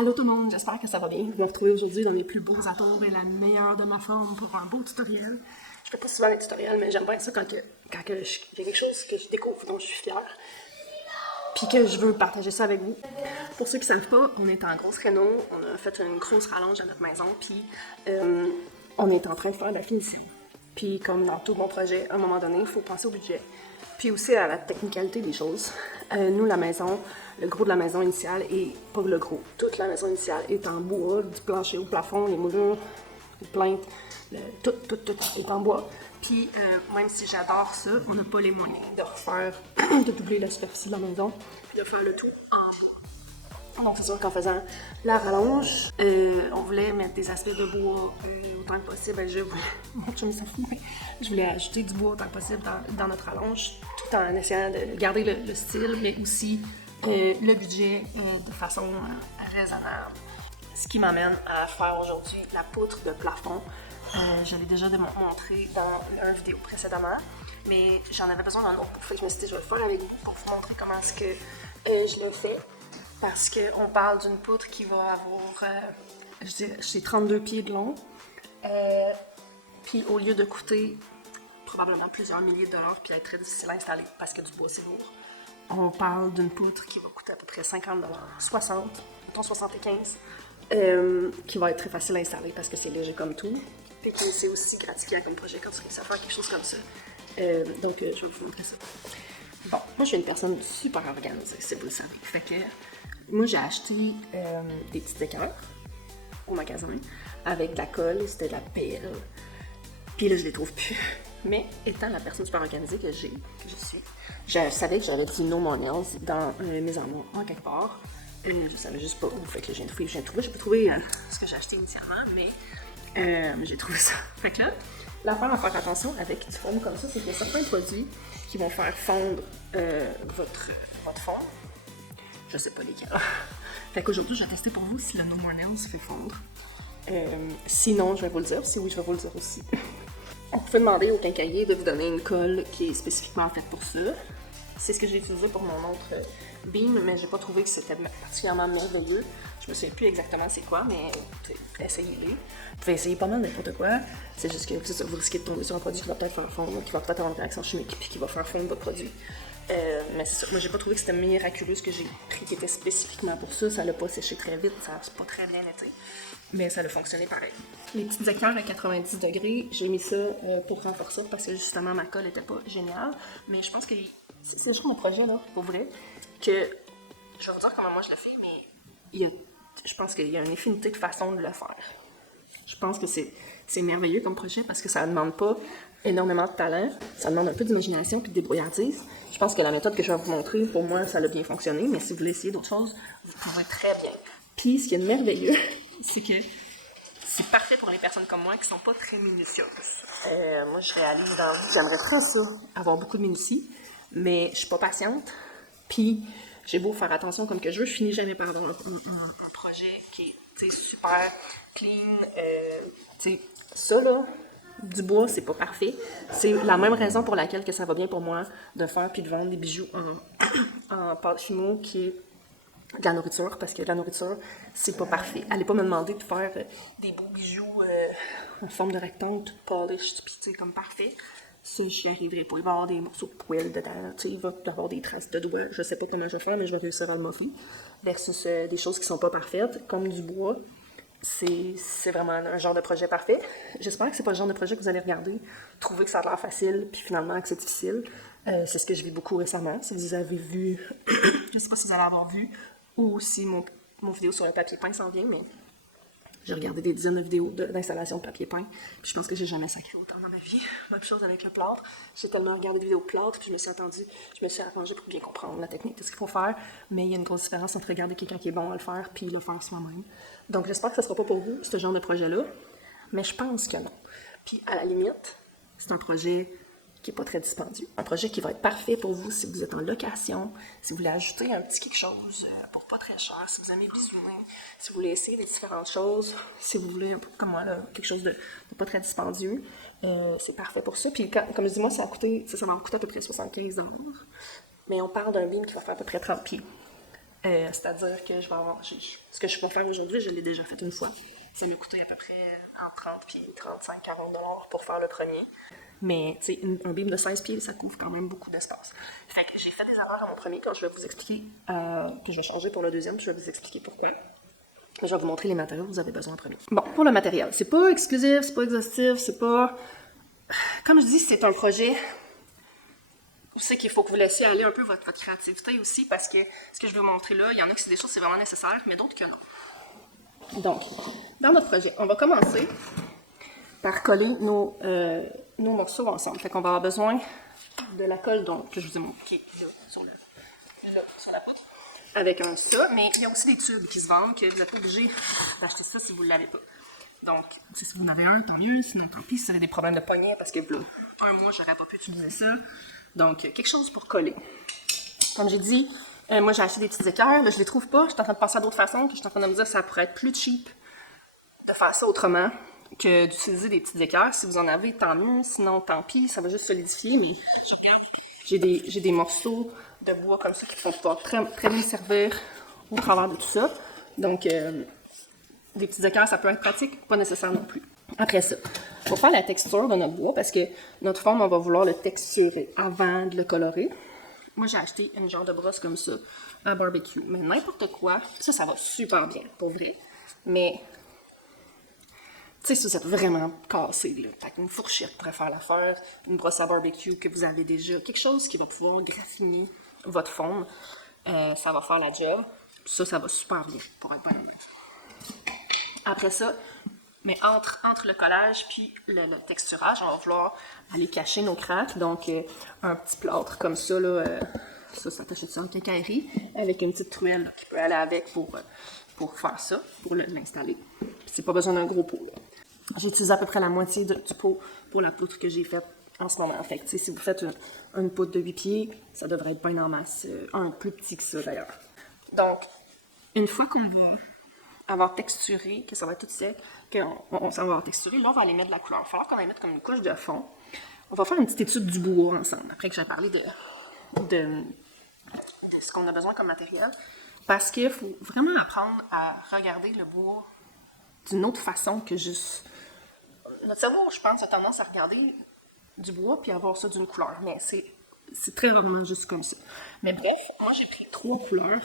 Allô tout le monde, j'espère que ça va bien. Je me retrouve aujourd'hui dans mes plus beaux atours et la meilleure de ma forme pour un beau tutoriel. Je fais pas souvent les tutoriels, mais j'aime bien ça quand j'ai quelque chose que je découvre dont je suis fière. Puis que je veux partager ça avec vous. Pour ceux qui ne savent pas, on est en grosse réno, on a fait une grosse rallonge à notre maison, puis on est en train de faire de la finition. Puis comme dans tout bon projet, à un moment donné, il faut penser au budget. Puis aussi à la technicalité des choses. Nous, la maison, le gros de la maison initiale est pas le gros. Toute la maison initiale est en bois, du plancher au plafond, les moulures, les plaintes, tout est en bois. Puis même si j'adore ça, on n'a pas les moyens de refaire, de doubler la superficie de la maison, puis de faire le tout en bois. Donc c'est sûr qu'en faisant la rallonge, on voulait mettre des aspects de bois autant que possible. Mon chum s'en fout, mais je voulais ajouter du bois autant que possible dans notre rallonge, tout en essayant de garder le style, mais aussi le budget de façon raisonnable. Ce qui m'amène à faire aujourd'hui la poutre de plafond. Je l'ai déjà montré dans une vidéo précédemment, mais j'en avais besoin d'un autre. Fait que je me suis dit, je vais le faire avec vous pour vous montrer comment est-ce que je le fais. Parce qu'on parle d'une poutre qui va avoir, c'est 32 pieds de long. Puis au lieu de coûter probablement plusieurs milliers de dollars puis être très difficile à installer parce que du bois c'est lourd, on parle d'une poutre qui va coûter à peu près 50 dollars, 60, mettons 75, qui va être très facile à installer parce que c'est léger comme tout. Et puis c'est aussi gratifiant comme projet quand tu réussis à faire quelque chose comme ça. Donc je vais vous montrer ça. Bon, moi je suis une personne super organisée, si vous le savez. Fait que moi j'ai acheté des petits équerres au magasin avec de la colle, c'était de la pelle. Puis là je les trouve plus. Mais étant la personne super organisée que je suis, je savais que j'avais dit no more nails dans mes armoires en quelque part. Je savais juste pas où. Fait que là, j'ai pas trouvé ce que j'ai acheté initialement, mais j'ai trouvé ça. Fait que là, l'affaire à faire attention avec du foam comme ça, c'est qu'il y a certains produits qui vont faire fondre votre fond. Je sais pas lesquels. Fait qu'aujourd'hui, je vais tester pour vous si le No More Nails fait fondre. Sinon, je vais vous le dire. Si oui, je vais vous le dire aussi. On peut demander au quincaillier de vous donner une colle qui est spécifiquement faite pour ça. C'est ce que j'ai utilisé pour mon autre beam, mais j'ai pas trouvé que c'était particulièrement merveilleux. Je me souviens plus exactement c'est quoi, mais essayez-les. Vous pouvez essayer pas mal n'importe quoi. C'est juste que vous risquez de tomber sur un produit qui va peut-être faire fondre, qui va peut-être avoir une réaction chimique, puis qui va faire fondre votre produit. Mais c'est ça. Moi, j'ai pas trouvé que c'était miraculeux ce que j'ai pris qui était spécifiquement pour ça. Ça l'a pas séché très vite, ça n'a pas très bien été. Mais ça a fonctionné pareil. Les petites équerres à 90 degrés, j'ai mis ça pour renforcer parce que justement ma colle était pas géniale. Mais je pense que c'est le genre de projet là, pour vrai, que je vais vous dire comment moi je le fais, mais je pense qu'il y a une infinité de façons de le faire. Je pense que c'est merveilleux comme projet parce que ça ne demande pas énormément de talent, ça demande un peu d'imagination et de débrouillardise. Je pense que la méthode que je vais vous montrer, pour moi, ça a bien fonctionné, mais si vous voulez essayer d'autres choses, vous pourrez très bien. Puis, ce qui est merveilleux, c'est que c'est parfait pour les personnes comme moi qui sont pas très minutieuses. Moi, je réalise dans la vie, j'aimerais très ça, avoir beaucoup de minutie, mais je suis pas patiente. Puis, j'ai beau faire attention comme que je veux, je finis jamais par avoir un projet qui est super clean. Ça là, du bois, c'est pas parfait. C'est la même raison pour laquelle que ça va bien pour moi de faire puis de vendre des bijoux en pâte fimo qui est de la nourriture, parce que la nourriture, c'est pas parfait. Allez pas me demander de faire des beaux bijoux en forme de rectangle, tout polished, puis comme parfait. Ça, j'y arriverai pas. Il va y avoir des morceaux de poêle dedans, il va y avoir des traces de doigts. Je sais pas comment je vais faire, mais je vais réussir à le moffer. Versus des choses qui sont pas parfaites, comme du bois. C'est vraiment un genre de projet parfait. J'espère que c'est pas le genre de projet que vous allez regarder, trouver que ça a l'air facile, puis finalement que c'est difficile. C'est ce que je vis beaucoup récemment. Si vous avez vu, je sais pas si vous allez avoir vu, ou si mon vidéo sur le papier peint s'en vient, mais j'ai regardé des dizaines de vidéos d'installation de papier peint, puis je pense que j'ai jamais sacré autant dans ma vie. Même chose avec le plâtre. J'ai tellement regardé de vidéos de plâtre, puis je me suis arrangée pour bien comprendre la technique de ce qu'il faut faire, mais il y a une grosse différence entre regarder quelqu'un qui est bon à le faire, puis le faire soi-même. Donc j'espère que ce sera pas pour vous, ce genre de projet-là, mais je pense que non. Puis à la limite, c'est un projet qui n'est pas très dispendieux. Un projet qui va être parfait pour vous si vous êtes en location, si vous voulez ajouter un petit quelque chose pour pas très cher, si vous aimez bisouiner, si vous voulez essayer des différentes choses, si vous voulez un peu comme moi, là, quelque chose de pas très dispendieux, c'est parfait pour ça. Puis comme je dis, moi, ça va me coûter à peu près 75 $. Mais on parle d'un beam qui va faire à peu près 30 pieds. C'est-à-dire que je vais avoir... Ce que je peux faire aujourd'hui, je l'ai déjà fait une fois. Ça m'a coûté à peu près entre 30 puis 35-40 $ pour faire le premier. Mais, tu sais, un beam de 16 pieds, ça couvre quand même beaucoup d'espace. Fait que j'ai fait des erreurs à mon premier, quand je vais vous expliquer que je vais changer pour le deuxième, puis je vais vous expliquer pourquoi. Je vais vous montrer les matériaux que vous avez besoin en premier. Bon, pour le matériel, c'est pas exclusif, c'est pas exhaustif, c'est pas... Comme je dis, c'est un projet où c'est qu'il faut que vous laissiez aller un peu votre créativité aussi, parce que ce que je vais vous montrer là, il y en a que c'est des choses c'est vraiment nécessaire, mais d'autres que non. Donc, dans notre projet, on va commencer par coller nos morceaux ensemble. Fait qu'on va avoir besoin de la colle que je vous ai montré, qui est là, sur la porte. Avec un ça, mais il y a aussi des tubes qui se vendent, que vous n'êtes pas obligé d'acheter ça si vous ne l'avez pas. Donc, si vous en avez un, tant mieux, sinon tant pis, si vous avez des problèmes de poignet, parce que un mois, j'aurais pas pu utiliser ça. Donc, quelque chose pour coller. Comme j'ai dit, moi j'ai acheté des petits équerres, là je les trouve pas, je suis en train de passer à d'autres façons, puis je suis en train de me dire que ça pourrait être plus cheap de faire ça autrement que d'utiliser des petits équerres. Si vous en avez, tant mieux, sinon tant pis, ça va juste solidifier, mais j'ai des morceaux de bois comme ça qui vont pouvoir très, très bien servir au travers de tout ça. Donc, des petits équerres, ça peut être pratique, pas nécessaire non plus. Après ça, pour faire la texture de notre bois, parce que notre forme, on va vouloir le texturer avant de le colorer. Moi, j'ai acheté une genre de brosse comme ça, à barbecue. Mais n'importe quoi, ça va super bien, pour vrai. Mais, tu sais, si vous êtes vraiment cassé, là, fait qu'une fourchette pourrait faire l'affaire, une brosse à barbecue que vous avez déjà, quelque chose qui va pouvoir graffiner votre forme, ça va faire la job. Ça va super bien, pour être bien honnête. Après ça, mais entre le collage puis le texturage, on va vouloir aller cacher nos craques. Donc, un petit plâtre comme ça, là, ça t'achète ça en quincaillerie, avec une petite truelle là, qui peut aller avec pour faire ça, pour l'installer. C'est pas besoin d'un gros pot. J'ai utilisé à peu près la moitié du pot pour la poutre que j'ai faite en ce moment. Fait que, si vous faites une poutre de 8 pieds, ça devrait être bien en masse. Un plus petit que ça, d'ailleurs. Donc, une fois qu'on va avoir texturé, que ça va être tout sec, qu'on s'en va avoir texturé, là, on va aller mettre de la couleur. Il va falloir qu'on aille mettre comme une couche de fond. On va faire une petite étude du bois ensemble, après que j'ai parlé de ce qu'on a besoin comme matériel. Parce qu'il faut vraiment apprendre à regarder le bois d'une autre façon que juste... Notre cerveau, je pense, a tendance à regarder du bois puis à voir ça d'une couleur. Mais c'est très rarement juste comme ça. Mais bref, moi, j'ai pris 3 couleurs.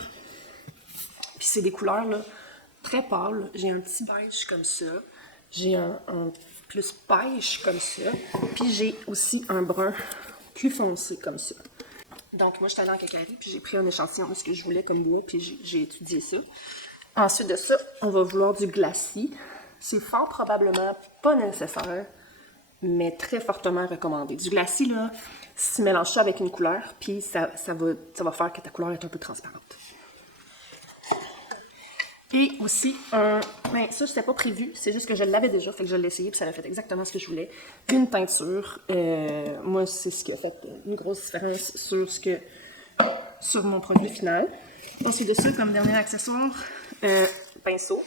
Puis c'est des couleurs, là, très pâles. J'ai un petit beige comme ça. J'ai un plus beige comme ça. Puis j'ai aussi un brun plus foncé comme ça. Donc moi, je suis allée en quincaillerie, puis j'ai pris un échantillon de ce que je voulais comme bois, puis j'ai étudié ça. Ensuite de ça, on va vouloir du glacis. C'est fort probablement pas nécessaire, mais très fortement recommandé. Du glacis, là, si tu mélanges ça avec une couleur, puis ça va faire que ta couleur est un peu transparente. Et aussi, ben ça, c'était pas prévu, c'est juste que je l'avais déjà, fait que je l'ai essayé, puis ça a fait exactement ce que je voulais. Une teinture, moi, c'est ce qui a fait une grosse différence sur mon produit final. Ensuite de ça, comme dernier accessoire, pinceau.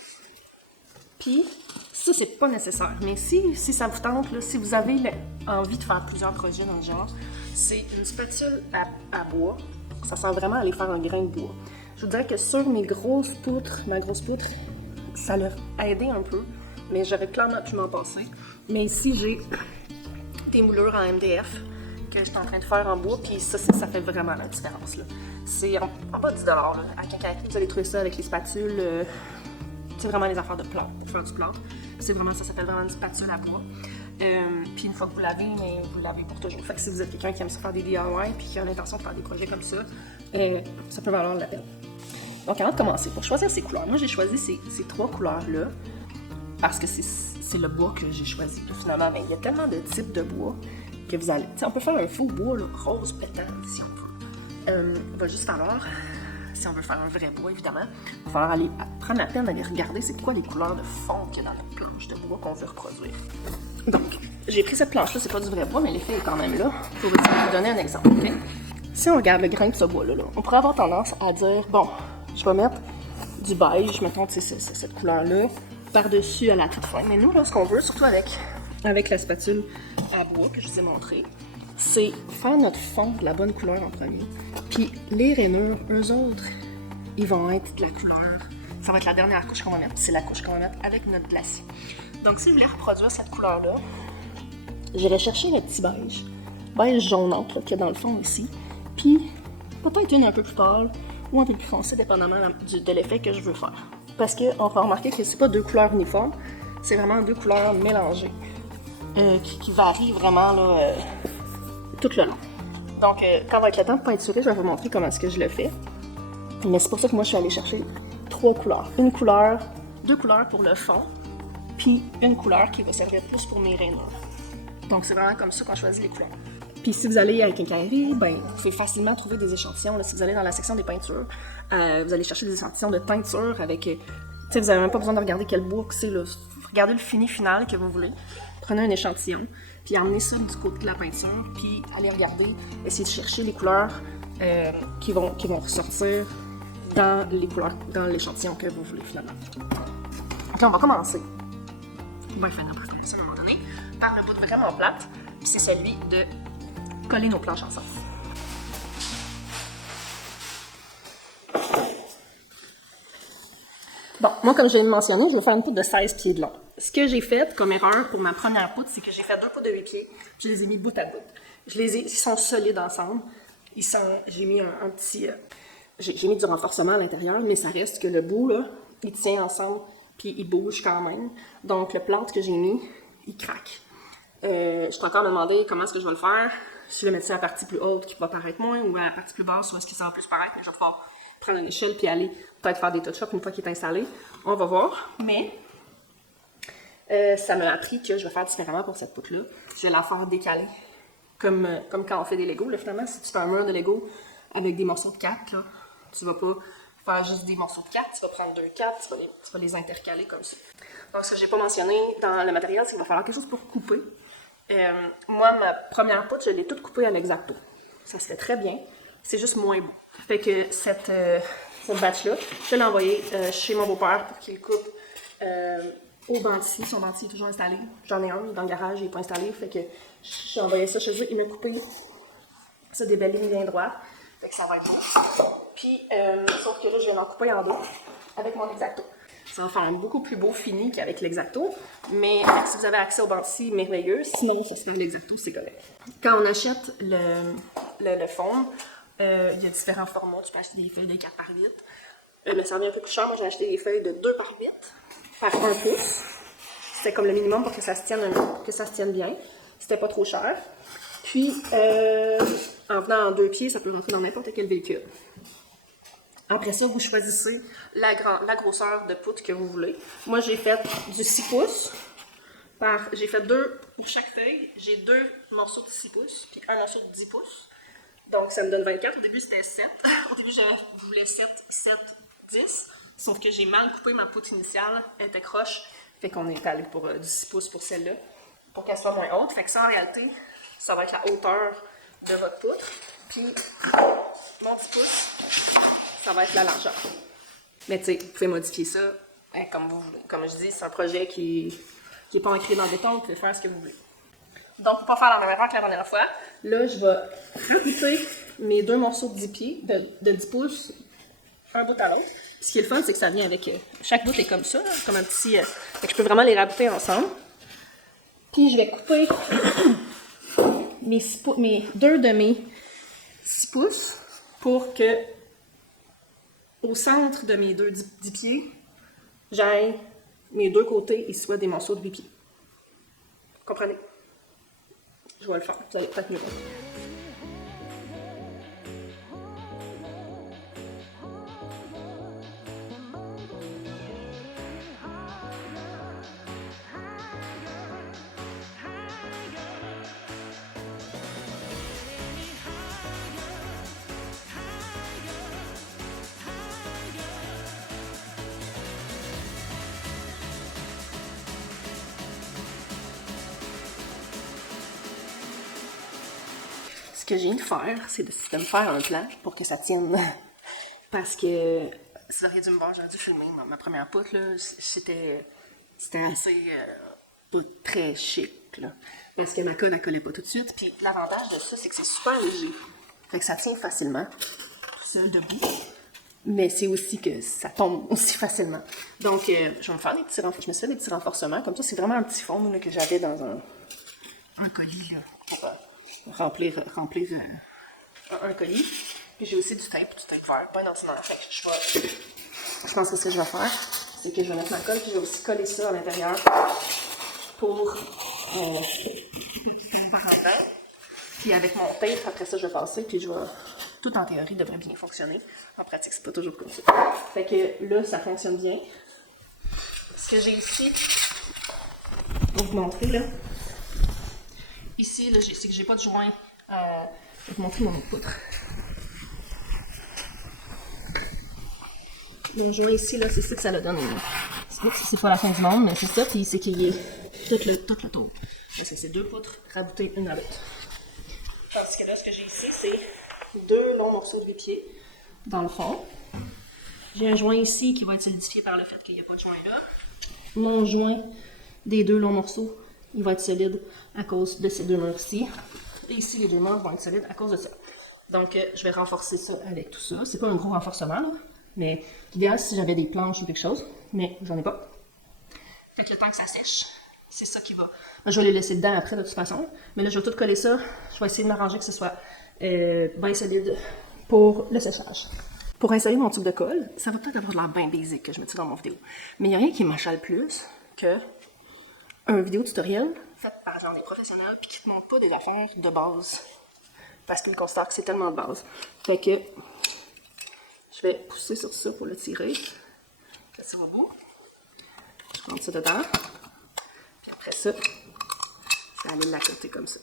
Puis, ça, c'est pas nécessaire, mais si ça vous tente, là, si vous avez envie de faire plusieurs projets dans le genre, c'est une spatule à bois. Ça sert vraiment à aller faire un grain de bois. Je vous dirais que sur ma grosse poutre, ça leur a aidé un peu, mais j'aurais clairement pu m'en passer. Mais ici, j'ai des moulures en MDF que je suis en train de faire en bois, puis ça fait vraiment la différence, là. C'est en bas de 10 $, là. À quincaillerie, vous allez trouver ça avec les spatules. C'est vraiment les affaires de plâtre, pour faire du plâtre. Ça s'appelle vraiment une spatule à bois. Puis une fois que vous l'avez, mais vous l'avez pour toujours. Fait que si vous êtes quelqu'un qui aime se faire des DIY puis qui a l'intention de faire des projets comme ça peut valoir la peine. Donc avant de commencer, pour choisir ces couleurs, moi j'ai choisi ces 3 couleurs-là parce que c'est le bois que j'ai choisi. Finalement, ben, il y a tellement de types de bois que vous allez... on peut faire un faux bois là, rose pétant si on veut. Il va juste falloir... Si on veut faire un vrai bois, évidemment, il va falloir aller prendre la peine d'aller regarder c'est quoi les couleurs de fond qu'il y a dans la planche de bois qu'on veut reproduire. Donc, j'ai pris cette planche-là, c'est pas du vrai bois, mais l'effet est quand même là. Pour vous donner un exemple, ok? Si on regarde le grain de ce bois-là, on pourrait avoir tendance à dire, bon, je vais mettre du beige, mettons, cette couleur-là, par-dessus à la toute fin. Mais nous, là, ce qu'on veut, surtout avec la spatule à bois que je vous ai montré, c'est faire notre fond de la bonne couleur en premier. Puis les rainures, eux autres, ils vont être de la couleur. Ça va être la dernière couche qu'on va mettre. C'est la couche qu'on va mettre avec notre glacis. Donc, si je voulais reproduire cette couleur-là, j'irais chercher le petit beige jaunâtre qu'il y a dans le fond ici. Puis, peut-être une un peu plus pâle ou un peu plus foncée, dépendamment de l'effet que je veux faire. Parce qu'on va remarquer que c'est pas deux couleurs uniformes, c'est vraiment deux couleurs mélangées qui varient vraiment là, tout le long. Donc, quand va être le temps de peinturer, je vais vous montrer comment est-ce que je le fais. Mais c'est pour ça que moi, je suis allée chercher 3 couleurs. Une couleur, 2 couleurs pour le fond, puis une couleur qui va servir plus pour mes rainures. Donc, c'est vraiment comme ça qu'on choisit les couleurs. Puis si vous allez à Quincaillerie, ben, vous pouvez facilement trouver des échantillons. Là, si vous allez dans la section des peintures, vous allez chercher des échantillons de teinture avec... tu sais, vous n'avez même pas besoin de regarder quel bois que c'est. Regardez le fini final que vous voulez. Prenez un échantillon, puis emmenez ça du côté de la peinture, puis allez regarder, essayez de chercher les couleurs qui vont ressortir dans les couleurs, dans l'échantillon que vous voulez finalement. Donc là, on va commencer. Ben, finir par commencer à un moment donné, par le bout vraiment plate, puis c'est celui de coller nos planches ensemble. Bon, moi, comme je l'ai mentionné, je vais faire une poutre de 16 pieds de long. Ce que j'ai fait comme erreur pour ma première poutre, c'est que j'ai fait 2 poutres de 8 pieds, je les ai mis bout à bout. Ils sont solides ensemble. J'ai mis un petit... j'ai mis du renforcement à l'intérieur, mais ça reste que le bout, là, il tient ensemble, puis il bouge quand même. Donc, le plâtre que j'ai mis, il craque. Je peux encore me demander comment est-ce que je vais le faire. Si je vais mettre ça à la partie plus haute qui va paraître moins, ou à la partie plus basse, ou est-ce que ça va plus paraître, mais je vais pouvoir prendre une échelle puis aller peut-être faire des touch-ups une fois qu'il est installé. On va voir, mais ça m'a appris que je vais faire différemment pour cette poutre-là. Je vais la faire décaler, comme quand on fait des Legos. Là, finalement, si tu fais un mur de Lego avec des morceaux de 4, là, tu vas pas faire juste des morceaux de 4, tu vas prendre 2 4, tu vas les intercaler comme ça. Donc, ce que j'ai pas mentionné dans le matériel, c'est qu'il va falloir quelque chose pour couper. Moi, ma première poutre, je l'ai toute coupée à l'exacto. Ça se fait très bien, c'est juste moins beau. Fait que cette batch-là, je l'ai envoyée chez mon beau-père pour qu'il coupe au banti. Son banti est toujours installé. J'en ai un, il est dans le garage, il n'est pas installé. Fait que j'ai envoyé ça chez eux. Il m'a coupé ça des belles lignes bien droites. Fait que ça va être beau. Puis, sauf que là, je vais l'en couper en deux avec mon X-Acto. Ça va faire un beaucoup plus beau fini qu'avec l'X-Acto. Mais si vous avez accès au banti, merveilleux. Sinon, ça se fait avec l'X-Acto, c'est correct. Quand on achète le foam, il y a différents formats. Tu peux acheter des feuilles de 4 par 8. Mais ça revient un peu plus cher. Moi, j'ai acheté des feuilles de 2 par 8 par 1 pouce. C'était comme le minimum pour que ça se tienne bien. C'était pas trop cher. Puis, en venant en 2 pieds, ça peut rentrer dans n'importe quel véhicule. Après ça, vous choisissez la grosseur de poutre que vous voulez. Moi, j'ai fait du 6 pouces. J'ai fait 2 pour chaque feuille. J'ai 2 morceaux de 6 pouces, puis un morceau de 10 pouces. Donc, ça me donne 24. Au début, c'était 7. Au début, je voulais 7, 10. Sauf que j'ai mal coupé ma poutre initiale. Elle était croche. Fait qu'on est allé pour du 6 pouces pour celle-là, pour qu'elle soit moins haute. Fait que ça, en réalité, ça va être la hauteur de votre poutre. Puis, mon 10 pouces, ça va être la largeur. Mais tu sais, vous pouvez modifier ça comme vous voulez. Comme je dis, c'est un projet qui n'est pas ancré dans le béton. Vous pouvez faire ce que vous voulez. Donc, pour ne pas faire la même erreur que la dernière fois, là, je vais recouper mes 2 morceaux de 10 pieds, de 10 pouces, un bout à l'autre. Puis ce qui est le fun, c'est que ça vient avec... chaque bout est comme ça, là, comme un petit... fait que je peux vraiment les rabouter ensemble. Puis je vais couper mes 2 de mes 6 pouces pour que au centre de mes 10 pieds, j'aille mes 2 côtés et soient des morceaux de 8 pieds. Comprenez? Je vais le faire, vous allez peut-être mieux voir. Ce que j'ai envie de faire, c'est de me faire un plan pour que ça tienne. Parce que si vous auriez dû me voir, j'aurais dû filmer ma première poutre, là, c'était assez pas très chic, là. Parce que ma colle, elle collait pas tout de suite. Puis l'avantage de ça, c'est que c'est super léger. Fait que ça tient facilement, tout seul debout. mais c'est aussi que ça tombe aussi facilement. Donc, je vais me faire des petits renforcements. Je me suis fait des petits renforcements. Comme ça, c'est vraiment un petit fond là, que j'avais dans un colis là, pour remplir un colis. Puis j'ai aussi du tape vert, pas ordinaire. Fait que je pense que ce que je vais faire, c'est que je vais mettre ma colle, puis je vais aussi coller ça à l'intérieur pour par en dedans. Puis avec mon tape, après ça, je vais passer, puis je vais... Tout en théorie devrait bien fonctionner. En pratique, c'est pas toujours comme ça. Fait que là, ça fonctionne bien. Ce que j'ai ici, pour vous montrer, là. Ici, là, c'est que j'ai pas de joint. Je vais vous montrer mon autre poutre. Mon joint ici, là, c'est ça que ça le donne. C'est pas la fin du monde, mais c'est ça, puis c'est qu'il y ait tout le tour. Parce que c'est 2 poutres raboutées une à l'autre. Tandis que là, ce que j'ai ici, c'est 2 longs morceaux de 8 pieds dans le fond. J'ai un joint ici qui va être solidifié par le fait qu'il n'y a pas de joint là. Mon joint des 2 longs morceaux, il va être solide à cause de ces 2 murs-ci. Et ici, les 2 murs vont être solides à cause de ça. Donc, je vais renforcer ça avec tout ça. C'est pas un gros renforcement, là. Mais l'idéal, si j'avais des planches ou quelque chose, mais j'en ai pas. Fait que le temps que ça sèche, c'est ça qui va... Je vais les laisser dedans après, de toute façon. Mais là, je vais tout coller ça. Je vais essayer de m'arranger que ce soit bien solide pour le séchage. Pour installer mon tube de colle, ça va peut-être avoir de l'air bien basique que je me tire dans mon vidéo. Mais il n'y a rien qui m'achale plus que un vidéo tutoriel fait par genre des professionnels puis qui te montre pas des affaires de base. Parce qu'ils considèrent que c'est tellement de base. Fait que je vais pousser sur ça pour le tirer. Ça sera beau. Je rentre ça dedans. Puis après ça, ça aller de la côté comme ça.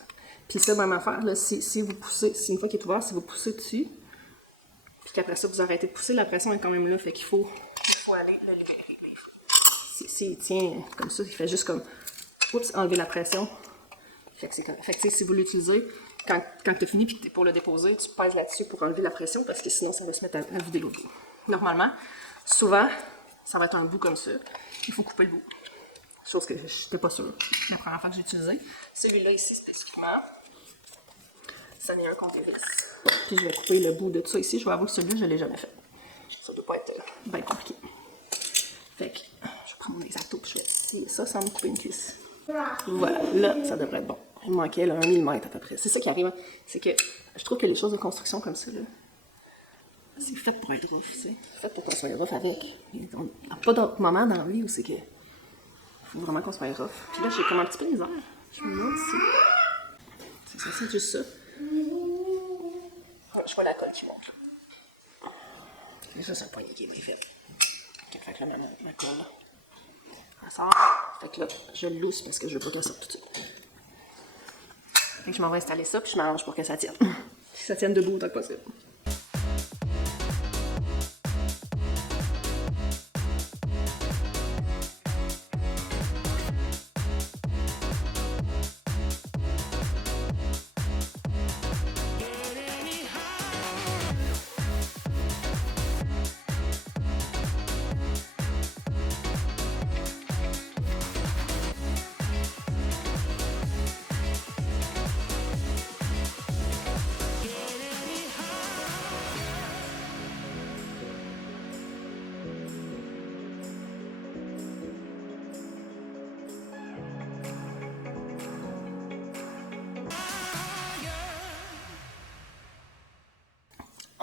Puis ça, même affaire, là, si vous poussez, si une fois qu'il est ouvert, si vous poussez dessus, puis qu'après ça, vous arrêtez de pousser, la pression est quand même là. Fait qu'il faut aller le libérer. S'il tient comme ça, il fait juste comme, oups, enlever la pression. Fait que si vous l'utilisez, quand tu as fini et que tu es pour le déposer, tu pèses là-dessus pour enlever la pression parce que sinon, ça va se mettre à vider l'autre bout. Normalement, souvent, ça va être un bout comme ça. Il faut couper le bout. Chose que je n'étais pas sûre la première fois que j'ai utilisé. Celui-là ici spécifiquement, ça n'est un qu'on dévisse. Puis je vais couper le bout de tout ça ici. Je vais avouer que celui-là, je ne l'ai jamais fait. Ça ne doit pas être bien compliqué. Fait que je prends mon exacto et je vais essayer ça sans me couper une cuisse. Voilà, là, ça devrait être bon. Il me manquait là, 1 mm à peu près. C'est ça qui arrive, c'est que je trouve que les choses de construction comme ça, là, c'est fait pour être rough, c'est fait pour qu'on soit rough avec. On n'a pas d'autre moment dans la vie où c'est que faut vraiment qu'on soit rough. Puis là, j'ai comme un petit peu misère. Je me demande si... C'est ça, c'est juste ça. Je vois la colle qui monte. Et ça, c'est un poignet qui est bien fait. Ok, fait que là, ma colle, elle sort. Fait que là, je le lousse parce que je veux pas qu'elle sorte tout de suite. Fait que je m'en vais installer ça, puis je m'arrange pour que ça tienne. Que ça tienne debout autant que possible.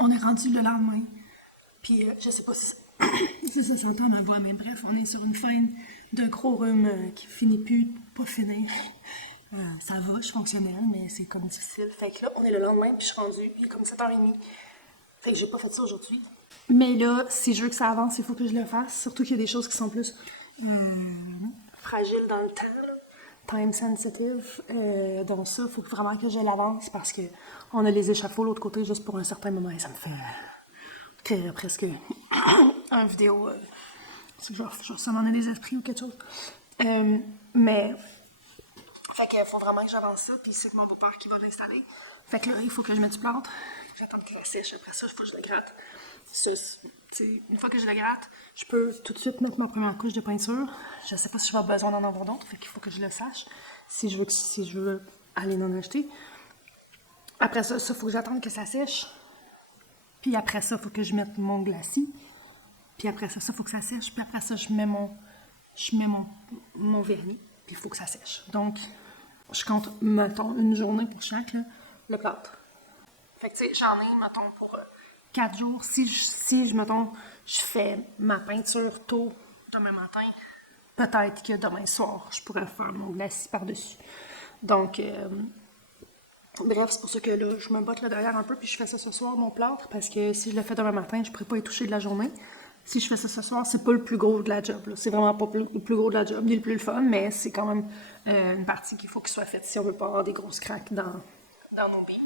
On est rendu le lendemain, puis je sais pas si ça s'entend ma voix, mais bref, on est sur une fin d'un gros rhume qui finit plus, pas finir. Ça va, je suis fonctionnelle, mais c'est comme difficile. Fait que là, on est le lendemain, puis je suis rendue, il est comme 7h30. Fait que j'ai pas fait ça aujourd'hui. Mais là, si je veux que ça avance, il faut que je le fasse, surtout qu'il y a des choses qui sont plus fragiles dans le temps. Time sensitive, donc ça, il faut vraiment que je l'avance parce que on a les échafauds de l'autre côté juste pour un certain moment et ça me fait presque un vidéo, genre ça m'en a des esprits ou quelque chose. Mais, fait qu'il faut vraiment que j'avance ça, puis c'est mon beau-père qui va l'installer. Fait que là, il faut que je mette du plâtre, j'attends que ça sèche, après ça, il faut que je le gratte. Une fois que je le gratte, je peux tout de suite mettre ma première couche de peinture. Je sais pas si je vais avoir besoin d'en avoir d'autres, fait qu'il faut que je le sache si je veux aller en acheter. Après ça, il faut que j'attende que ça sèche. Puis après ça, il faut que je mette mon glacis. Puis après ça, il faut que ça sèche. Puis après ça, je mets mon vernis. Puis il faut que ça sèche. Donc, je compte, mettons, une journée pour chaque, là, le plâtre. Fait que, tu sais, j'en ai, mettons, pour 4 jours. Si mettons, je fais ma peinture tôt demain matin, peut-être que demain soir, je pourrais faire mon glacis par-dessus. Donc, bref, c'est pour ça que là, je me botte là derrière un peu, puis je fais ça ce soir, mon plâtre, parce que si je le fais demain matin, je pourrais pas y toucher de la journée. Si je fais ça ce soir, c'est pas le plus gros de la job, là. C'est vraiment pas le plus gros de la job, ni le plus le fun, mais c'est quand même une partie qu'il faut qu'il soit faite si on veut pas avoir des grosses craques dans nos billes.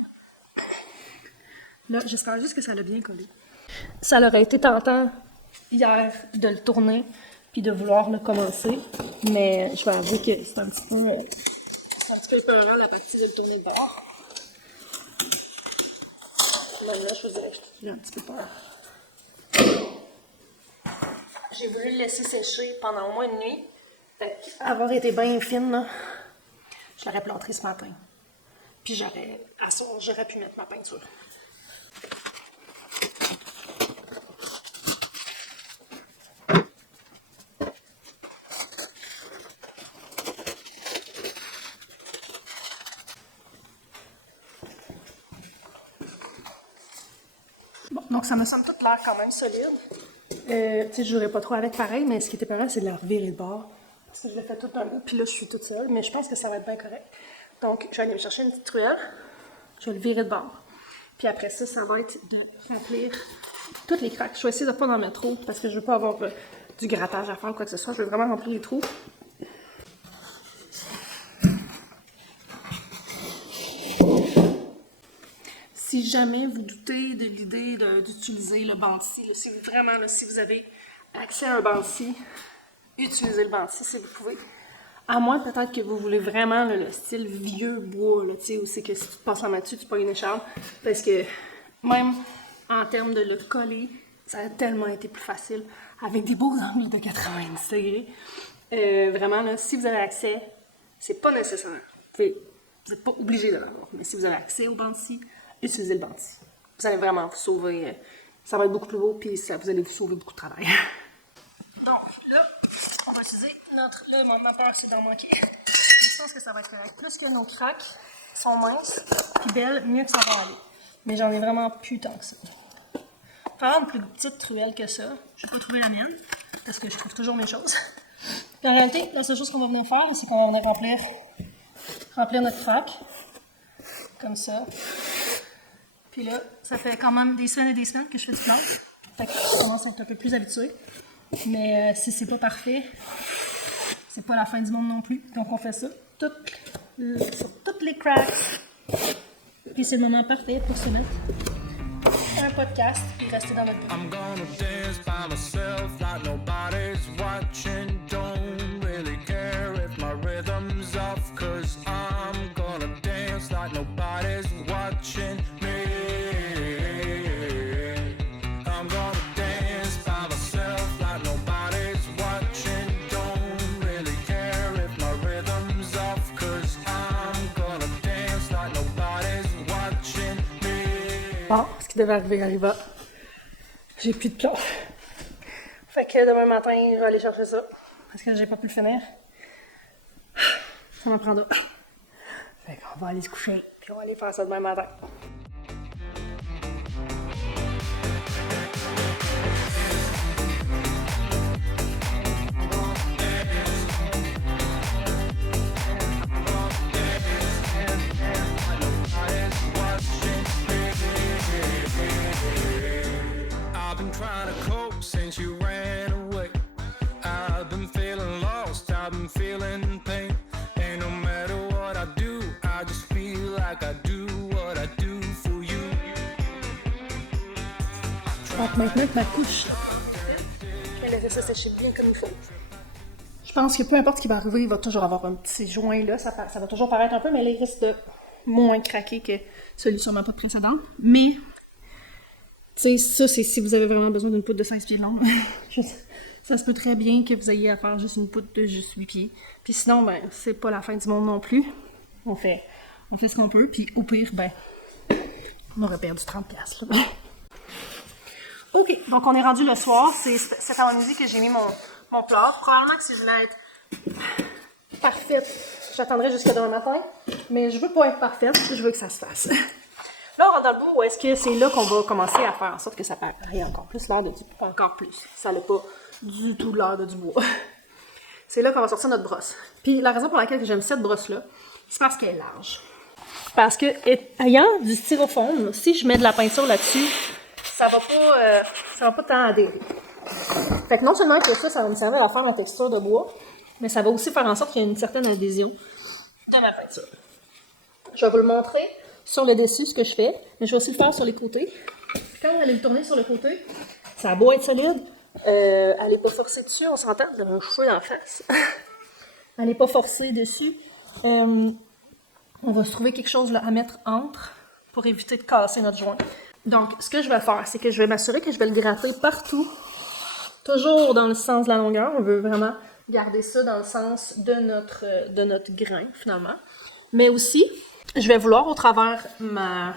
Là, j'espère juste que ça l'a bien collé. Ça aurait été tentant hier de le tourner, puis de vouloir le commencer, mais je vais avouer que c'est un petit peu épeurant la partie de le tourner de bord. Même là, je vous dirais que j'ai un petit peu peur. J'ai voulu le laisser sécher pendant au moins une nuit. Avoir été bien fine, là, je l'aurais plâtré ce matin. Puis à soir, j'aurais pu mettre ma peinture. Bon, donc ça me semble toute l'air quand même solide. Tu sais, je jouerai pas trop avec pareil, mais ce qui était pareil, c'est de la revirer de bord. Parce que je l'ai fait tout un bout, puis là, je suis toute seule, mais je pense que ça va être bien correct. Donc, je vais aller me chercher une petite truelle. Je vais le virer de bord. Puis après ça, ça va être de remplir toutes les craques. Je vais essayer de pas en mettre trop, parce que je veux pas avoir du grattage à faire ou quoi que ce soit. Je veux vraiment remplir les trous. Si jamais vous doutez de l'idée d'utiliser le Banksy, si vous avez accès à un Banksy, utilisez le Banksy si vous pouvez. À moins peut-être que vous voulez vraiment le style vieux bois, là, où c'est que si tu te passes en main dessus, tu pognes une écharpe. Parce que même en termes de le coller, ça a tellement été plus facile avec des beaux angles de 90 degrés. Vraiment, là, si vous avez accès, c'est pas nécessaire. Vous n'êtes pas obligé de l'avoir. Mais si vous avez accès au Banksy, utilisez le Banksy. Vous allez vraiment vous sauver. Ça va être beaucoup plus beau, puis vous allez vous sauver beaucoup de travail. Donc là, on va utiliser ma peur, c'est d'en manquer. Mais je pense que ça va être correct. Plus que nos craques sont minces puis belles, mieux que ça va aller. Mais j'en ai vraiment plus tant que ça. Il faut avoir une plus petite truelle que ça. Je n'ai pas trouvé la mienne, parce que je trouve toujours mes choses. Puis en réalité, la seule chose qu'on va venir faire, c'est qu'on va venir remplir notre craque. Comme ça. Puis là, ça fait quand même des semaines et des semaines que je fais du plâtre. Fait que je commence à être un peu plus habituée. Mais si c'est pas parfait, c'est pas la fin du monde non plus. Donc on fait ça sur toutes les cracks. Puis c'est le moment parfait pour se mettre un podcast et rester dans votre bureau. I'm gonna dance by myself like nobody's watching. Don't really care if my rhythm's off, cause I'm gonna dance like nobody's watching me. I'm gonna dance by myself like nobody's watching. Don't really care if my rhythm's off, cause I'm gonna dance like nobody's watching me. Bon, ce qui devait arriver arriva. J'ai plus de plâtre. Fait que demain matin, je vais aller chercher ça. Parce que j'ai pas pu le finir. Ça m'en prendra. Fait qu'on va aller se coucher. Puis on va aller faire ça demain matin. I've been trying to cope since you ran away. I've been feeling lost, I've been feeling pain. And no matter what I do, I just feel like I do what I do for you. Donc maintenant que ma couche, je vais laisser ça sécher bien comme il faut. Je pense que peu importe ce qui va arriver, il va toujours avoir un petit joint là. Ça va toujours paraître un peu, mais là, il risque de moins craquer que celui sur ma pote précédente. Mais tu sais, ça, c'est si vous avez vraiment besoin d'une poutre de 16 pieds de long. Ça se peut très bien que vous ayez à faire juste une poutre de juste 8 pieds. Puis sinon, ben, c'est pas la fin du monde non plus. On fait ce qu'on peut, puis au pire, ben, on aurait perdu 30$. Là. OK, donc on est rendu le soir. C'est cet après-midi que j'ai mis mon plat. Probablement que si je voulais être parfaite, j'attendrai jusqu'à demain matin. Mais je veux pas être parfaite, je veux que ça se fasse. Là, on rentre dans le bout où est-ce que c'est là qu'on va commencer à faire en sorte que ça paraît encore plus l'air de du bois. Encore plus. Ça n'a pas du tout l'air de du bois. C'est là qu'on va sortir notre brosse. Puis la raison pour laquelle j'aime cette brosse-là, c'est parce qu'elle est large. Parce que, ayant du styrofoam, si je mets de la peinture là-dessus, ça va pas tant adhérer. Fait que non seulement que ça va me servir à faire ma texture de bois, mais ça va aussi faire en sorte qu'il y ait une certaine adhésion de ma peinture. Je vais vous le montrer sur le dessus, ce que je fais, mais je vais aussi le faire sur les côtés. Puis quand vous allez le tourner sur le côté, ça a beau être solide, elle n'est pas forcée dessus, on s'entend, vous avez un cheveu en face. Elle n'est pas forcée dessus. On va se trouver quelque chose là, à mettre entre pour éviter de casser notre joint. Donc, ce que je vais faire, c'est que je vais m'assurer que je vais le gratter partout, toujours dans le sens de la longueur. On veut vraiment garder ça dans le sens de notre grain, finalement. Mais aussi, je vais vouloir, au travers ma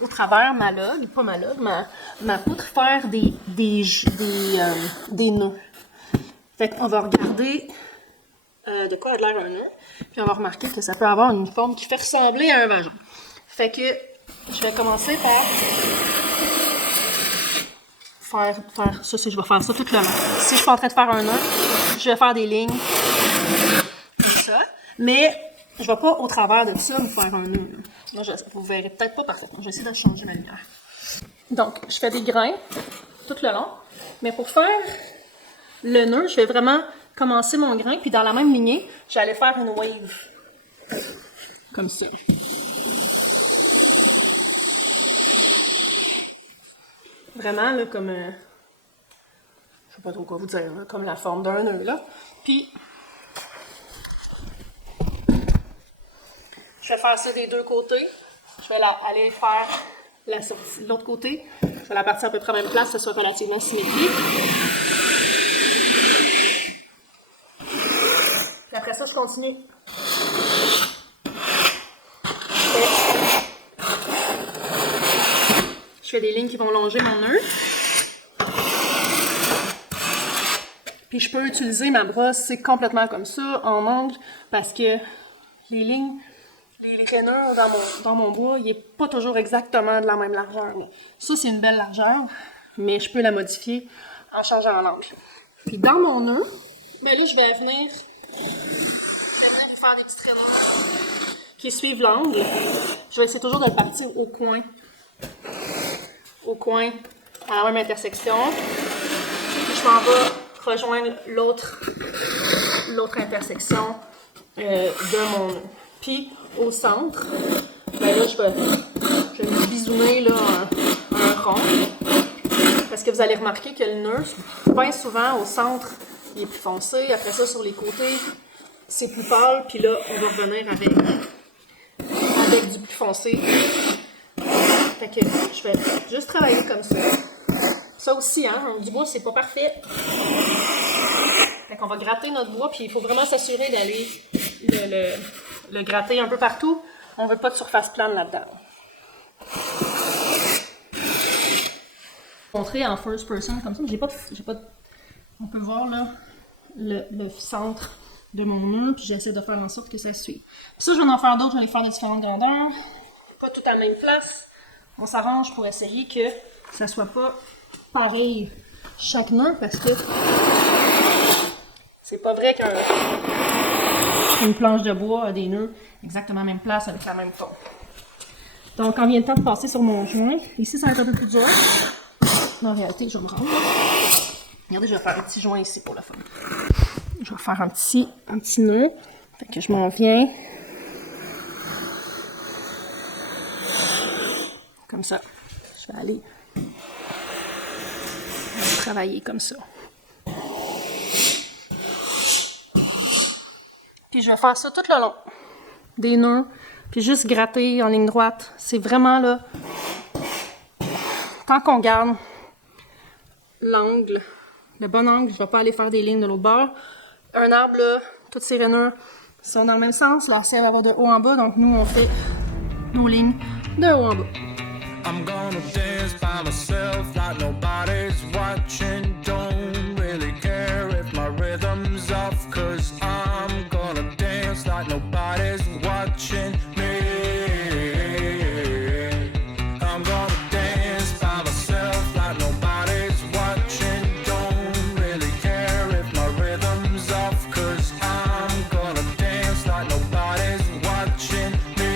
log, pas ma log, ma poutre, faire des nœuds. Fait qu'on va regarder de quoi a l'air un nœud, puis on va remarquer que ça peut avoir une forme qui fait ressembler à un vagin. Fait que je vais commencer par faire ça, je vais faire ça tout le long. Si je suis pas en train de faire un nœud, je vais faire des lignes comme ça, mais je vais pas au travers de ça me faire un nœud. Là, vous verrez peut-être pas parfaitement. Je vais essayer de changer ma lumière. Donc, je fais des grains tout le long, mais pour faire le nœud, je vais vraiment commencer mon grain, puis dans la même lignée, j'allais faire une wave. Comme ça. Vraiment, là, comme... je sais pas trop quoi vous dire, là, comme la forme d'un nœud, là. Puis... je vais faire ça des deux côtés. Je vais aller faire la sortie de l'autre côté. Je vais la partir à peu près à la même place, que ce soit relativement symétrique. Puis après ça, je continue. Je fais des lignes qui vont longer mon nœud. Puis je peux utiliser ma brosse, c'est complètement comme ça, en angle, parce que les lignes, les rainures dans mon bois, il n'est pas toujours exactement de la même largeur. Là. Ça, c'est une belle largeur, mais je peux la modifier en changeant l'angle. Puis dans mon nœud, ben là, je vais venir faire des petites rainures qui suivent l'angle. Je vais essayer toujours de le partir au coin, à la même intersection. Puis je m'en vais rejoindre l'autre intersection de mon nœud. Puis au centre, ben là, je vais me bisouner là, un rond. Parce que vous allez remarquer que le nœud, bien souvent, au centre, il est plus foncé. Après ça, sur les côtés, c'est plus pâle. Puis là, on va revenir avec du plus foncé. Fait que je vais juste travailler comme ça. Ça aussi, hein, du bois, c'est pas parfait. Fait qu'on va gratter notre bois, puis il faut vraiment s'assurer d'aller le gratter un peu partout. On veut pas de surface plane là-dedans. Montrer en first person comme ça, j'ai pas de... On peut voir là le centre de mon nœud, puis j'essaie de faire en sorte que ça suive. Puis ça, je vais en faire d'autres, je vais les faire de différentes grandeurs. Pas tout à la même place. On s'arrange pour essayer que ça soit pas pareil chaque nœud, parce que c'est pas vrai qu'une planche de bois a des nœuds exactement à la même place avec la même forme. Donc, quand vient le temps de passer sur mon joint, ici, ça va être un peu plus dur. En réalité, je vais me rendre. Regardez, je vais faire un petit joint ici pour la forme. Je vais faire un petit nœud. Fait que je m'en viens. Comme ça. Je vais aller travailler comme ça. Puis je vais faire ça tout le long. Des nœuds. Puis juste gratter en ligne droite. C'est vraiment là. Tant qu'on garde l'angle, le bon angle, je ne vais pas aller faire des lignes de l'autre bord. Un arbre, là, toutes ces rainures sont dans le même sens. La serre va avoir de haut en bas, donc nous, on fait nos lignes de haut en bas. I'm gonna dance by myself like nobody's watching. Don't really care if my rhythm's off, 'cause I'm gonna dance like nobody's watching me. I'm gonna dance by myself like nobody's watching. Don't really care if my rhythm's off, 'cause I'm gonna dance like nobody's watching me.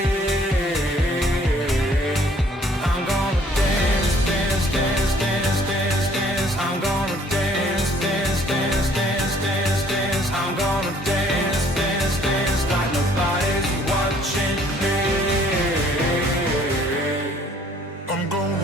I'm gonna dance, dance, dance, dance, dance, dance. I'm gonna dance, dance, dance, dance, dance, dance. I'm gonna dance, dance, dance like nobody's watching me. I'm gonna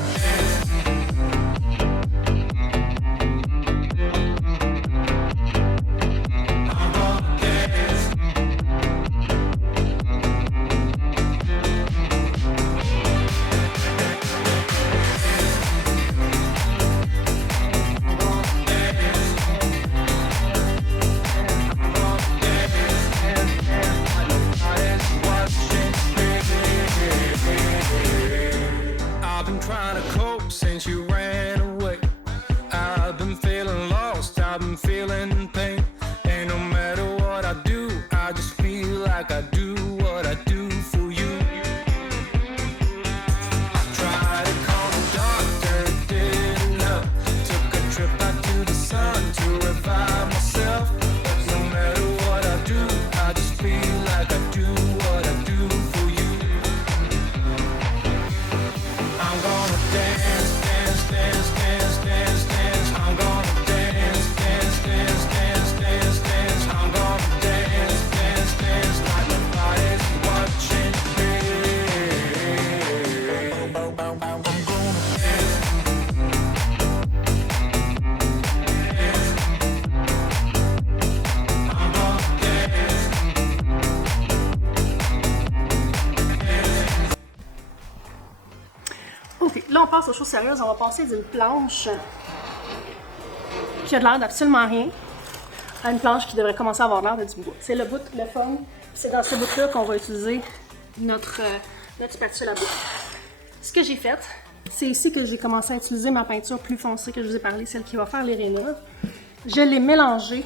I've been trying to cope since you ran away. I've been feeling lost, I've been feeling pain. And no matter what I do, I just feel like I do what I do for you. I tried to call the doctor, it didn't help. Took a trip out to the sun to revive myself. But no matter what I do, I just feel like I do what I do for you. I'm gonna dance, dance, dance, dance, dance, dance. I'm gonna dance, dance, dance, dance, dance, dance. I'm gonna dance, dance, dance like nobody's watching me. I'm gonna dance. I'm gonna dance. Ok, là on passe aux choses sérieuses. On va passer d'une planche qui a de l'air d'absolument rien à une planche qui devrait commencer à avoir l'air de du bois. C'est le bout, le fun. C'est dans ce bout-là qu'on va utiliser notre spatule à bois. Ce que j'ai fait, c'est ici que j'ai commencé à utiliser ma peinture plus foncée que je vous ai parlé, celle qui va faire les rainures. Je l'ai mélangée,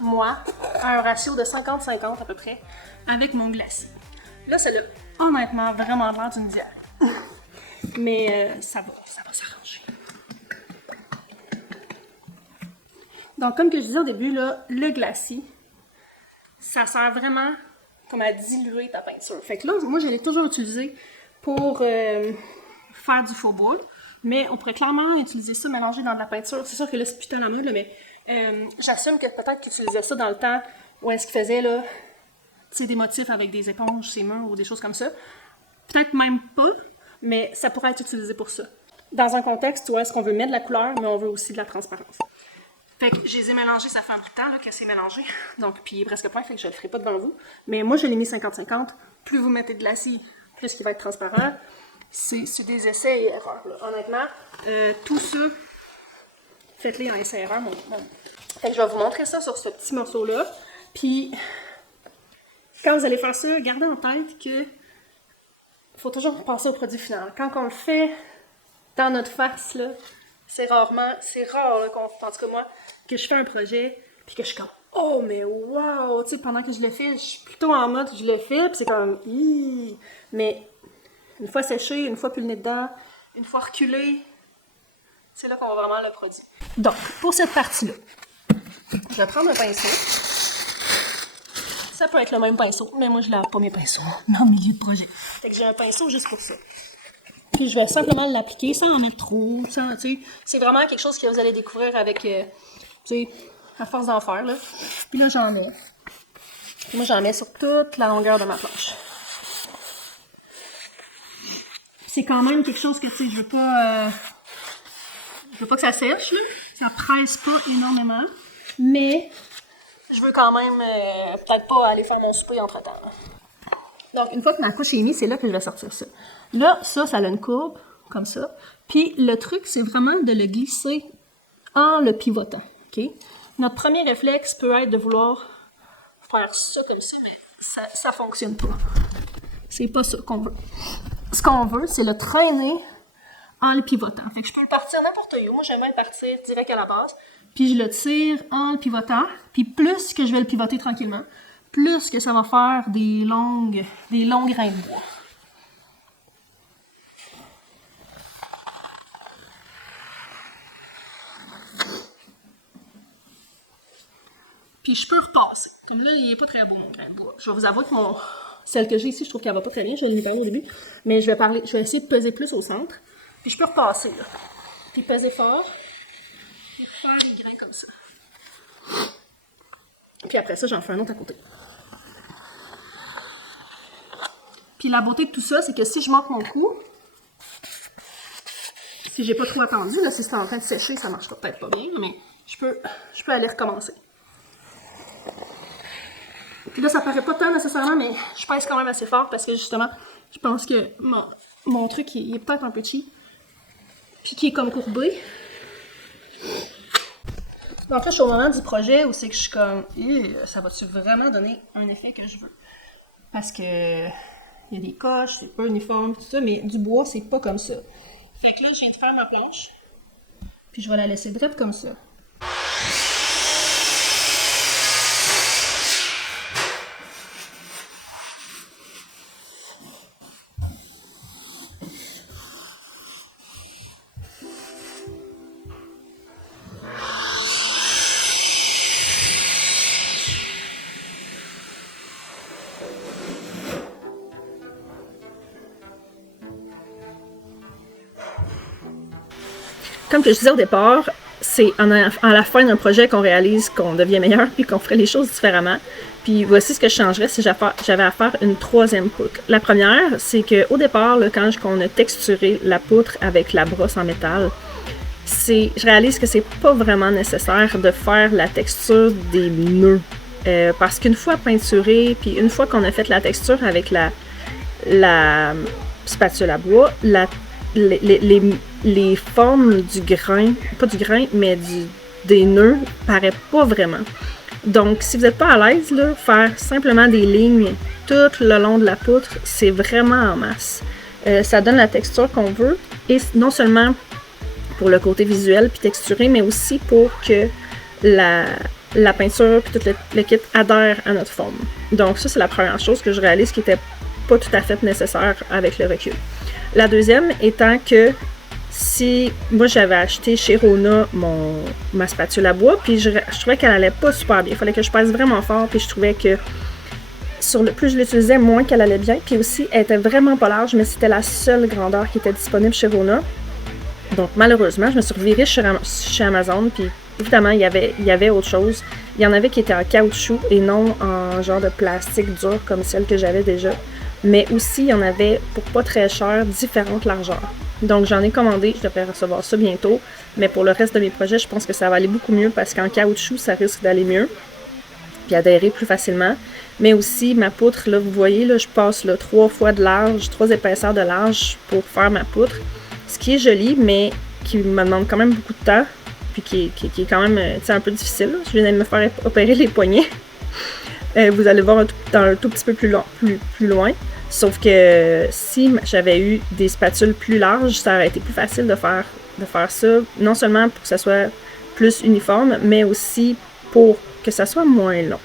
moi, à un ratio de 50-50 à peu près, avec mon glacis. Là, c'est honnêtement vraiment l'air d'une bière. Mais ça va s'arranger. Donc, comme que je disais au début, là, le glacis, ça sert vraiment comme à diluer ta peinture. Fait que là, moi, je l'ai toujours utilisé pour faire du faux boule, mais on pourrait clairement utiliser ça mélangé dans de la peinture. C'est sûr que là, c'est plutôt à la mode, là, mais j'assume que peut-être qu'ils utilisaient ça dans le temps où est-ce qu'ils faisaient là, des motifs avec des éponges, ces murs ou des choses comme ça. Peut-être même pas, mais ça pourrait être utilisé pour ça. Dans un contexte où est-ce qu'on veut mettre de la couleur, mais on veut aussi de la transparence. Fait que je les ai mélangés, ça fait un bout de temps là, que c'est mélangé. Donc, puis il est presque plein, fait que je le ferai pas devant vous. Mais moi, je l'ai mis 50-50. Plus vous mettez de glacis, plus il va être transparent. C'est des essais et erreurs, là. Honnêtement, tout ça, faites-les en essai et erreur. Fait que je vais vous montrer ça sur ce petit morceau-là. Puis, quand vous allez faire ça, gardez en tête que faut toujours penser au produit final. Quand on le fait dans notre face, là, c'est rare, là, en tout cas moi, que je fais un projet, puis que je suis comme, oh, mais wow! Tu sais, pendant que je le fais, je suis plutôt en mode, je le fais, puis c'est comme, Ih! Mais une fois séché, une fois plus le nez dedans, une fois reculé, c'est là qu'on voit vraiment le produit. Donc, pour cette partie-là, je vais prendre un pinceau. Ça peut être le même pinceau, mais moi je lave pas mes pinceaux dans le milieu de projet. Fait que j'ai un pinceau juste pour ça. Puis je vais simplement l'appliquer sans en mettre trop, sans, tu sais. C'est vraiment quelque chose que vous allez découvrir avec, tu sais, à force d'en faire, là. Puis là, j'en mets. Puis moi, j'en mets sur toute la longueur de ma planche. C'est quand même quelque chose que, tu sais, je veux pas que ça sèche, là. Ça presse pas énormément. Mais je veux quand même peut-être pas aller faire mon souper entre-temps. Donc, une fois que ma couche est mise, c'est là que je vais sortir ça. Là, ça a une courbe, comme ça. Puis, le truc, c'est vraiment de le glisser en le pivotant. OK? Notre premier réflexe peut être de vouloir faire ça comme ça, mais ça fonctionne pas. C'est pas ça qu'on veut. ce qu'on veut, c'est le traîner en le pivotant. Fait que je peux le partir n'importe où. Moi, j'aime bien le partir direct à la base. Puis je le tire en le pivotant. Puis plus que je vais le pivoter tranquillement, plus que ça va faire des longs grains de bois. Puis je peux repasser. Comme là, il n'est pas très beau, mon grain de bois. Je vais vous avouer que celle que j'ai ici, je trouve qu'elle va pas très bien. Je vais lui parler au début. Mais je vais essayer de peser plus au centre. Puis je peux repasser, là. Puis peser fort. Puis faire des grains comme ça. Puis après ça, j'en fais un autre à côté. Puis la beauté de tout ça, c'est que si je manque mon coup, si j'ai pas trop attendu, là, si c'est en train de sécher, ça marchera peut-être pas bien, mais je peux aller recommencer. Puis là, ça paraît pas tant nécessairement, mais je pèse quand même assez fort parce que justement, je pense que mon truc, il est peut-être un peu cheap. Puis qui est comme courbé. Donc là, je suis au moment du projet où c'est que je suis comme, ça va-tu vraiment donner un effet que je veux? Parce que il y a des coches, c'est pas uniforme, tout ça, mais du bois, c'est pas comme ça. Fait que là, je viens de faire ma planche. Puis je vais la laisser droite comme ça. Comme je disais au départ, c'est à la fin d'un projet qu'on réalise qu'on devient meilleur puis qu'on ferait les choses différemment. Puis voici ce que je changerais si j'avais à faire une troisième poutre. La première, c'est qu'au départ, là, quand on a texturé la poutre avec la brosse en métal, je réalise que c'est pas vraiment nécessaire de faire la texture des nœuds. Parce qu'une fois peinturé, puis une fois qu'on a fait la texture avec la spatule à bois, les formes du grain, pas du grain, mais des nœuds, paraît pas vraiment. Donc, si vous n'êtes pas à l'aise, là, faire simplement des lignes tout le long de la poutre, c'est vraiment en masse. Ça donne la texture qu'on veut, et non seulement pour le côté visuel puis texturé, mais aussi pour que la peinture puis tout le kit adhère à notre forme. Donc ça, c'est la première chose que je réalise qui n'était pas tout à fait nécessaire avec le recul. La deuxième étant que si moi j'avais acheté chez Rona ma spatule à bois, puis je trouvais qu'elle allait pas super bien. Il fallait que je pèse vraiment fort, puis je trouvais que plus je l'utilisais, moins qu'elle allait bien. Puis aussi, elle était vraiment pas large, mais c'était la seule grandeur qui était disponible chez Rona. Donc malheureusement, je me suis revirée chez Amazon, puis évidemment, il y avait autre chose. Il y en avait qui étaient en caoutchouc et non en genre de plastique dur comme celle que j'avais déjà. Mais aussi, il y en avait pour pas très cher, différentes largeurs. Donc j'en ai commandé, je devrais recevoir ça bientôt. Mais pour le reste de mes projets, je pense que ça va aller beaucoup mieux parce qu'en caoutchouc, ça risque d'aller mieux. Puis adhérer plus facilement. Mais aussi, ma poutre, là, vous voyez, là, je passe là, 3 fois de large, 3 épaisseurs de large pour faire ma poutre. Ce qui est joli, mais qui me demande quand même beaucoup de temps. Puis qui est quand même un peu difficile. Là. Je viens de me faire opérer les poignets. Vous allez voir dans un tout petit peu plus loin. Sauf que si j'avais eu des spatules plus larges, ça aurait été plus facile de faire ça. Non seulement pour que ça soit plus uniforme, mais aussi pour que ça soit moins long.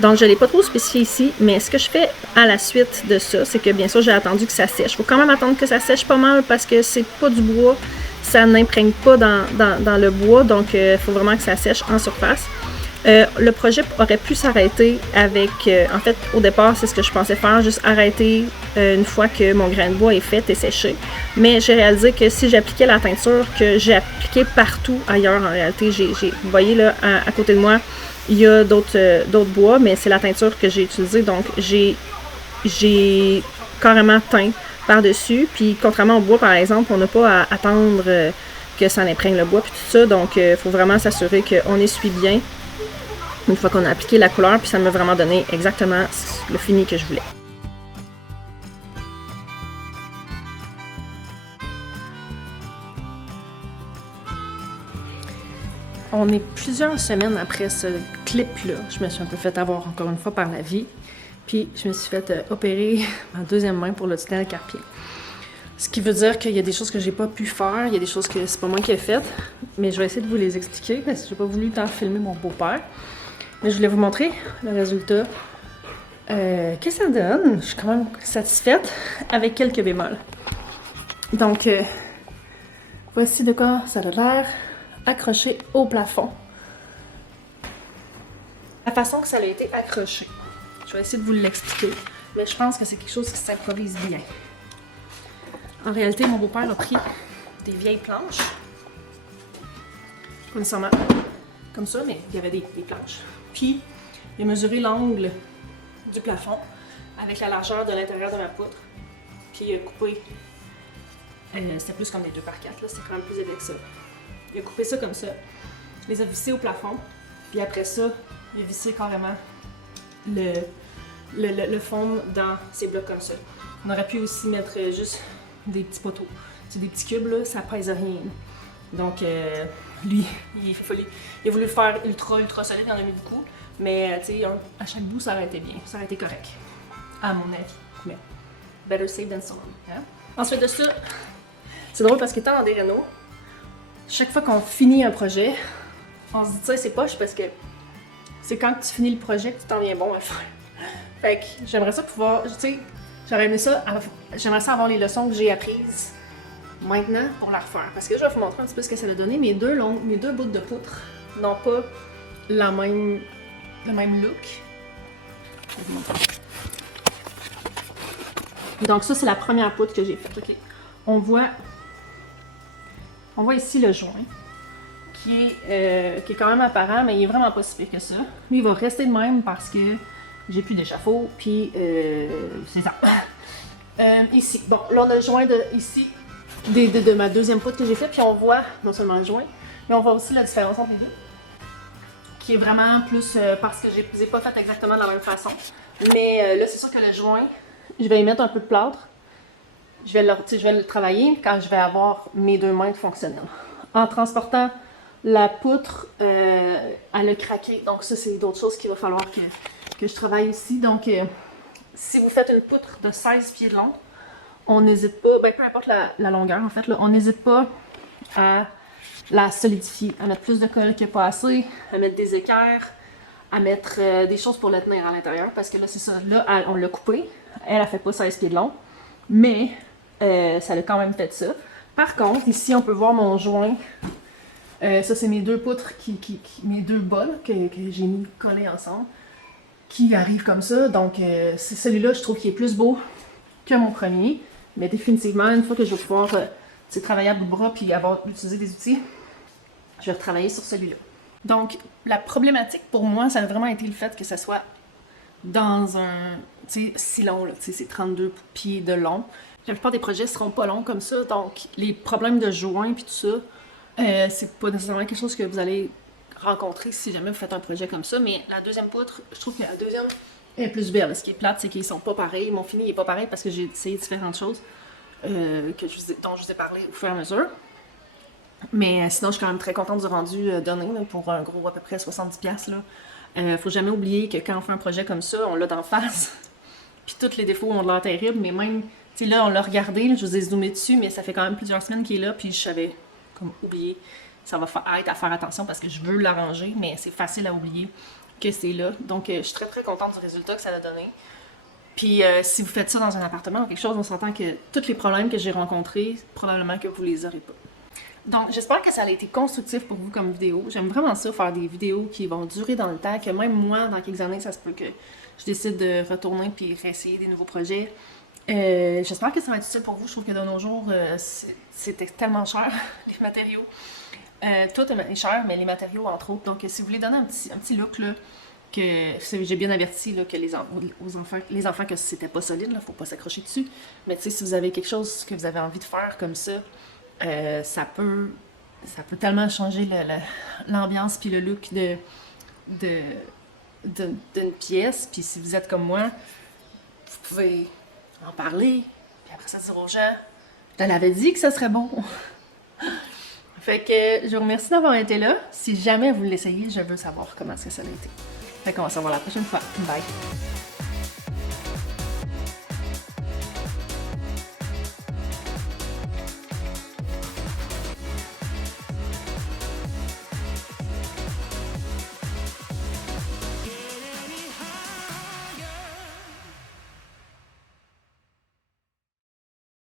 Donc, je ne l'ai pas trop spécifié ici, mais ce que je fais à la suite de ça, c'est que bien sûr, j'ai attendu que ça sèche. Il faut quand même attendre que ça sèche pas mal parce que c'est pas du bois, ça n'imprègne pas dans le bois, donc il faut vraiment que ça sèche en surface. Le projet aurait pu s'arrêter avec... en fait, au départ, c'est ce que je pensais faire, juste arrêter une fois que mon grain de bois est fait et séché. Mais j'ai réalisé que si j'appliquais la teinture que j'ai appliquée partout ailleurs, en réalité, vous voyez là, à côté de moi, il y a d'autres bois, mais c'est la teinture que j'ai utilisée. Donc, j'ai carrément teint par-dessus. Puis, contrairement au bois, par exemple, on n'a pas à attendre que ça imprègne le bois puis tout ça. Donc, il faut vraiment s'assurer qu'on essuie bien une fois qu'on a appliqué la couleur. Puis, ça m'a vraiment donné exactement le fini que je voulais. On est plusieurs semaines après ce clip-là, je me suis un peu fait avoir encore une fois par la vie. Puis je me suis fait opérer en deuxième main pour le tunnel carpien. Ce qui veut dire qu'il y a des choses que j'ai pas pu faire, il y a des choses que c'est pas moi qui ai faites, mais je vais essayer de vous les expliquer parce que j'ai pas voulu tant filmer mon beau-père. Mais je voulais vous montrer le résultat que ça donne. Je suis quand même satisfaite avec quelques bémols. Donc, voici de quoi ça a l'air accroché au plafond. La façon que ça a été accroché. Je vais essayer de vous l'expliquer, mais je pense que c'est quelque chose qui s'improvise bien. En réalité, mon beau-père a pris des vieilles planches. Pas nécessairement comme ça, mais il y avait des planches. Puis, il a mesuré l'angle du plafond avec la largeur de l'intérieur de ma poutre. Puis, il a coupé. C'était plus comme des 2 par 4, là, c'est quand même plus élevé que ça. Il a coupé ça comme ça. Il les a vissés au plafond. Puis après ça, il a vissé carrément le fond dans ces blocs comme ça. On aurait pu aussi mettre juste des petits poteaux. C'est des petits cubes, là, ça pèse rien. Donc, lui, il a voulu le faire ultra solide, il en a mis beaucoup. Mais, tu sais, à chaque bout, ça aurait été bien. Ça aurait été correct. À mon avis. Mais, better safe than sorry. Hein? Ensuite de ça, c'est drôle parce qu'étant dans des rénaux, chaque fois qu'on finit un projet, on se dit, tu sais, c'est poche parce que c'est quand tu finis le projet que tu t'en viens bon à le faire. Fait que j'aimerais ça pouvoir, tu sais, j'aimerais ça avoir les leçons que j'ai apprises maintenant pour la refaire. Parce que je vais vous montrer un petit peu ce que ça a donné. Mes deux bouts de poutre n'ont pas le même look. Je vais vous montrer. Donc ça, c'est la première poutre que j'ai faite. Okay. On voit ici le joint qui est quand même apparent, mais il est vraiment pas si pire que ça. Lui, il va rester de même parce que j'ai plus d'échafaud, puis c'est ça. Ici, bon, là on a le joint de ma deuxième poutre que j'ai fait, puis on voit non seulement le joint, mais on voit aussi la différence entre les deux, qui est vraiment plus parce que je les ai pas fait exactement de la même façon. Mais là, c'est sûr que le joint, je vais y mettre un peu de plâtre. Je vais le travailler quand je vais avoir mes 2 mains fonctionnelles. En transportant la poutre, elle a craqué. Donc ça, c'est d'autres choses qu'il va falloir que je travaille ici. Donc, si vous faites une poutre de 16 pieds de long, on n'hésite pas, peu importe la longueur en fait, là, on n'hésite pas à la solidifier, à mettre plus de colle que pas assez, à mettre des équerres, à mettre des choses pour le tenir à l'intérieur, parce que là, c'est ça, là, on l'a coupé, elle a fait pas 16 pieds de long, mais ça l'a quand même fait ça. Par contre, ici, on peut voir mon joint, ça c'est mes 2 poutres, mes 2 bols que j'ai mis collés ensemble, qui arrivent comme ça, donc c'est celui-là, je trouve qu'il est plus beau que mon premier, mais définitivement, une fois que je vais pouvoir travailler à bout de bras puis utiliser des outils, je vais retravailler sur celui-là. Donc, la problématique pour moi, ça a vraiment été le fait que ça soit dans un, si long, là, c'est 32 pieds de long. La plupart des projets seront pas longs comme ça, donc les problèmes de joints puis tout ça, c'est pas nécessairement quelque chose que vous allez rencontrer si jamais vous faites un projet comme ça, mais la deuxième poutre, je trouve que la deuxième est plus belle. Ce qui est plate, c'est qu'ils sont pas pareils. Mon fini n'est pas pareil parce que j'ai essayé différentes choses dont je vous ai parlé au fur et à mesure. Mais sinon, je suis quand même très contente du rendu donné là, pour un gros à peu près 70$. Faut jamais oublier que quand on fait un projet comme ça, on l'a d'en face. Puis tous les défauts ont de l'air terrible, mais même, tu sais, là, on l'a regardé, là, je vous ai zoomé dessus, mais ça fait quand même plusieurs semaines qu'il est là, puis je savais comme oublier. Ça va être à faire attention parce que je veux l'arranger, mais c'est facile à oublier que c'est là. Donc, je suis très très contente du résultat que ça a donné. Puis, si vous faites ça dans un appartement ou quelque chose, on s'entend que tous les problèmes que j'ai rencontrés, probablement que vous les aurez pas. Donc, j'espère que ça a été constructif pour vous comme vidéo. J'aime vraiment ça, faire des vidéos qui vont durer dans le temps, que même moi, dans quelques années, ça se peut que je décide de retourner puis réessayer des nouveaux projets. J'espère que ça va être utile pour vous. Je trouve que de nos jours, c'était tellement cher, les matériaux. Tout est cher, mais les matériaux, entre autres. Donc, si vous voulez donner un petit look, là, que j'ai bien averti là, que les enfants que c'était pas solide, il ne faut pas s'accrocher dessus. Mais tu sais, si vous avez quelque chose que vous avez envie de faire comme ça, ça peut tellement changer l'ambiance puis le look d'une pièce. Puis si vous êtes comme moi, vous pouvez en parler, puis après ça dire aux gens, je te l'avais dit que ça serait bon. Fait que je vous remercie d'avoir été là. Si jamais vous l'essayez, je veux savoir comment est-ce que ça a été. Fait qu'on va se revoir la prochaine fois. Bye!